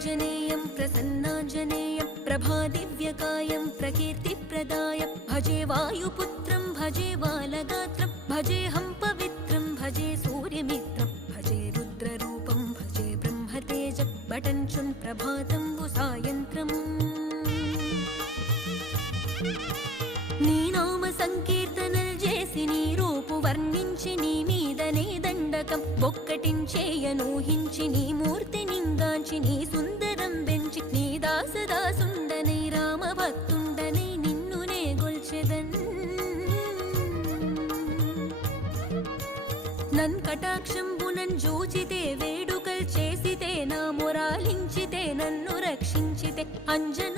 प्रसन्नाञ्जनेयं प्रसन्नाञ्जनेयं प्रभादिव्यकायं प्रकीर्तिप्रदाय भजे वायुपुत्रं भजे बालगात्रं भजेऽहं पवित्रं भजे सूर्यमित्रं भजे रुद्ररूपं भजे ब्रह्मतेजं बटञ्चुन् प्रभातं सायन्त्रम् నీ నామ సంకీర్తనలు చేసి నీ రూపు వర్ణించి నీ మీదనే దండకం ఒక్కటించేయనూహించి నీ మూర్తి నింగాంచి నీ సుందరం పెంచి నీ దాసదాసుండనై రామభక్తుండనై నిన్నునే గొల్చెదన్ నన్ కటాక్షంబునన్ జూచితే వేడుకల్ చేసితే నా మొరాలించితే నన్ను రక్షించితే అంజన